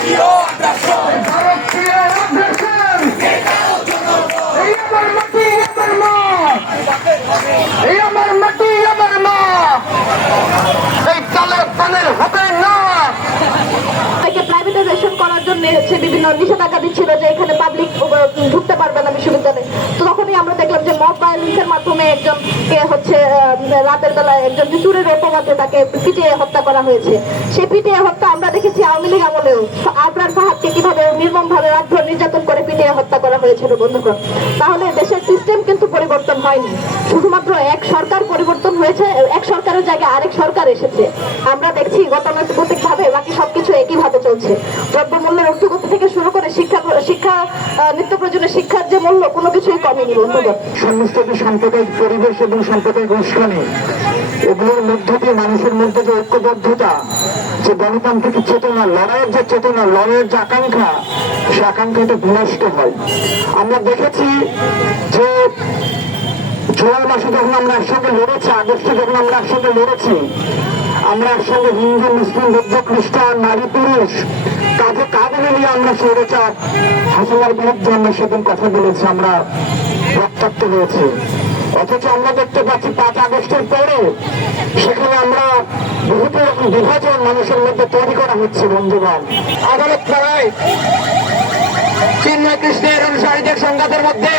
ভারতীয় আগ্রাসন, ভারতীয় আগ্রাসন, এই আমার মাটি আমার মা, এই আমার মাটি আমার মা, এই তালেবানের হবে না। প্রাইভেটাইজেশন করার জন্য হচ্ছে বিভিন্ন নিষেধাজ্ঞা দিচ্ছিল যে এখানে পাবলিক ঢুকতে পারবে না বিশ্ববিদ্যালয়ে। তো তখনই আমরা দেখলাম যে মব ভায়োলেন্সের মাধ্যমে একজনকে হচ্ছে রাতের বেলায় একজন চুরের অপবাদে তাকে পিটিয়ে হত্যা করা হয়েছে। সেই পিটিয়ে হত্যা আমরা দেখেছি আওয়ামী লীগ আমলেও আবরার ফাহাদকে কিভাবে নির্মমভাবে রাতভর নির্যাতন করে পিটিয়ে হত্যা করা হয়েছিল বন্ধুগণ। তাহলে দেশের সিস্টেম কিন্তু পরিবর্তন হয়নি, শুধুমাত্র এক সরকার পরিবর্তন হয়েছে, এক সরকারের জায়গায় আরেক সরকার এসেছে। আমরা দেখছি গতানুগতিক ভাবে বাকি সবকিছু একইভাবে চলছে। দ্রব্যমূল্যের ঊর্ধ্বগতি থেকে শুরু করে শিক্ষা নিত্য প্রয়োজনীয় শিক্ষার যে মূল্য কোনো কিছুই কমেনি বন্ধুগণ। সমস্ত যে সাম্প্রদায়িক পরিবেশ এবং সাম্প্রদায়িক উস্কানি, এগুলোর মধ্য দিয়ে মানুষের মধ্যে যে ঐক্যবদ্ধতা, যে গণতান্ত্রিক চেতনা, লড়াইয়ের যে চেতনা, লড়াইয়ের যে আকাঙ্ক্ষা, সে আকাঙ্ক্ষাটা বিনষ্ট হয়। আমরা দেখেছি যে জুলাই মাসে যখন আমরা একসঙ্গে লড়েছি, আগস্টে যখন আমরা একসঙ্গে লড়েছি, আমরা একসঙ্গে হিন্দু, মুসলিম, বৌদ্ধ, খ্রিস্টান, নারী, পুরুষ কাঁধে কাঁধ মিলিয়ে আমরা স্বৈরাচার হাসিনার বিরুদ্ধে আমরা সেদিন কথা বলেছি, আমরা রক্তাক্ত হয়েছে। অথচ আমরা দেখতে পাচ্ছি 5 আগস্টের পরে সেখানে আমরা বহুত রকম বিভাজন মানুষের মধ্যে তৈরি করা হচ্ছে বন্ধুগণ। আদালত পাড়ায় চিন্ময় কৃষ্ণের অনুসারীদের সংঘাতের মধ্যে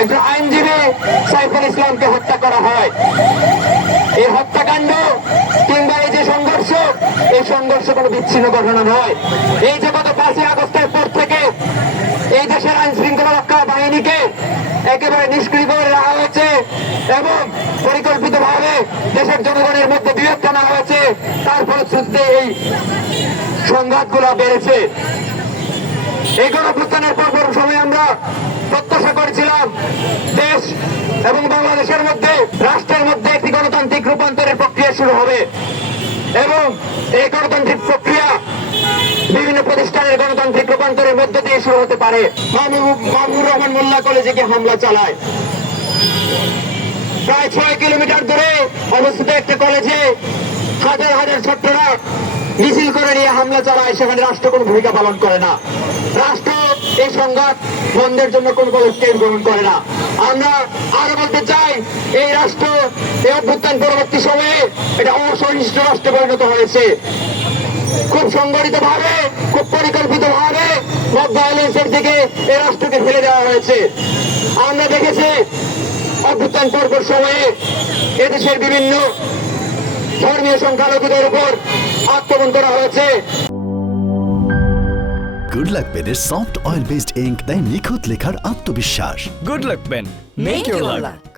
একজন আইনজীবী সাইফুল ইসলামকে হত্যা করা হয়। এই হত্যাকাণ্ড কিংবা এই যে সংঘর্ষ, এই সংঘর্ষ কোনো বিচ্ছিন্ন ঘটনা নয়। এই যে গত 5 আগস্টের পর থেকে এই দেশের আইন শৃঙ্খলা রক্ষা বাহিনীকে একেবারে নিষ্ক্রিয় করে রাখা হয়েছে এবং পরিকল্পিতভাবে দেশের জনগণের মধ্যে বিভেদ টানা হয়েছে। তার ফলশ্রুতিতে এই সংঘাতগুলো বেড়েছে। এই গণঅভ্যুত্থানের পর সময় আমরা প্রত্যাশা করেছিলাম দেশ এবং বাংলাদেশের মধ্যে, রাষ্ট্রের মধ্যে একটি গণতান্ত্রিক রূপান্তরের প্রক্রিয়া শুরু হবে এবং এই গণতান্ত্রিক প্রক্রিয়া বিভিন্ন প্রতিষ্ঠানের গণতান্ত্রিক রূপান্তরের মধ্য দিয়ে শুরু হতে পারে। মাহবুবুর রহমান মোল্লা কলেজে গিয়ে হামলা চালায়। প্রায় 6 কিলোমিটার দূরে অবস্থিত একটা কলেজে হাজার হাজার ছাত্ররা মিছিল করে নিয়ে হামলা চালায়, সেখানে রাষ্ট্র কোনো ভূমিকা পালন করে না। রাষ্ট্র এই সংঘাত বন্ধের জন্য কোন পদক্ষেপ গ্রহণ করে না। আমরা আরো বলতে চাই, এই রাষ্ট্র এই অভ্যুত্থান পরবর্তী সময়ে এটা অসহিষ্ণু রাষ্ট্রে পরিণত হয়েছে। খুব সংগঠিত ভাবে, খুব পরিকল্পিত ভাবে মব ভায়োলেন্সের দিকে এই রাষ্ট্রকে ফেলে দেওয়া হয়েছে। আমরা দেখেছি অভ্যুত্থান পূর্ব সময়ে এদেশের বিভিন্ন ধর্মীয় সংখ্যালঘুদের উপর আক্রমণ করা হয়েছে। গুড লাক পেনের সফট অয়েল বেসড ইঙ্ক তাই নিখুঁত লেখার আত্মবিশ্বাস। Good luck pen, make your lakh.